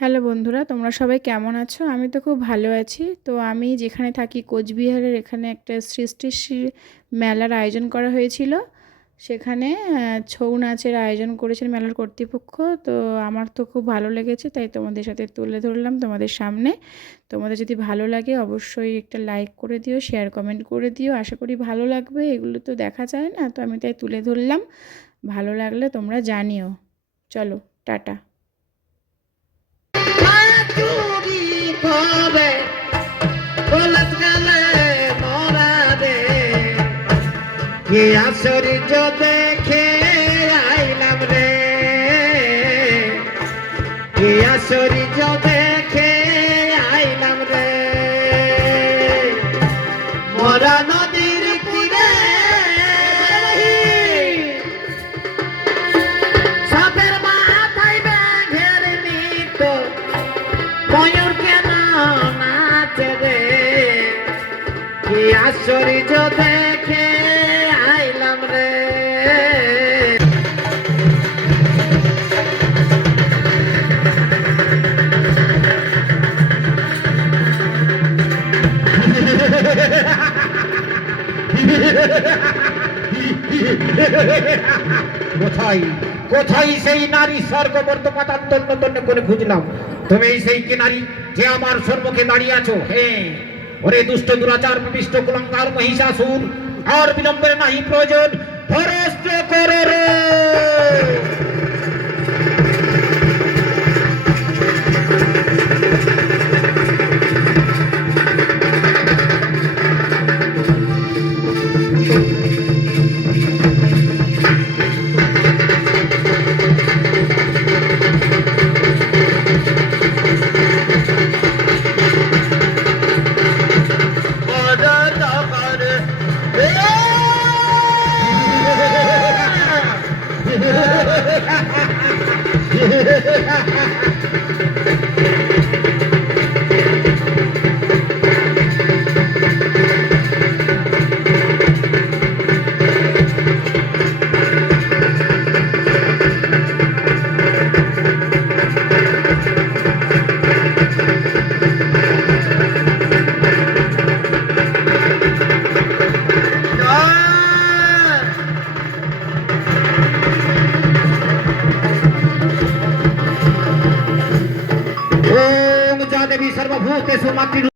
Hello বন্ধুরা, তোমরা সবাই কেমন আছো? আমি তো খুব ভালো আছি। তো আমি যেখানে থাকি কোচবিহারের এখানে একটা সৃষ্টিশ্রী মেলার আয়োজন করা হয়েছিল। সেখানে ছৌ নাচের আয়োজন করেছেন মেলার কর্তৃপক্ষ। তো আমার তো খুব ভালো লেগেছে, তাই তোমাদের সাথে তুলে ধরলাম তোমাদের সামনে। তোমাদের যদি ভালো লাগে অবশ্যই একটা লাইক করে দিও, শেয়ার কমেন্ট করে দিও। আশা করি ভালো লাগবে, এগুলো তো দেখা যায় না, তো আমি তাই তুলে ধরলাম। ভালো লাগলে তোমরা জানিও। চলো, টাটা। আশ্চর্য দেখে আইলাম রে, আশ্চর্য দেখে আইলাম রে, মরা নদীর তীরে সাপের মাথায় ব্যাঘের নিত, ময়ূর কেন নাচে রে, কি আশ্চর্য দেখে আইলাম রে। কোথায় কোথায় সেই নারী স্বর্গবর্ত পাতান্তন্য করে খুঁজলাম, তুমি সেই কি নারী যে আমার সম্মুখে দাঁড়িয়ে আছো? হ্যাঁ, ওরে দুষ্ট দুরাচার প্রবিষ্ট কুলঙ্কার মহিষাসুর, আর বিলম্বের নাহি প্রয়োজন, পরাস্ত করো রে। ओम जा देवी सर्वभूतेषु मातृ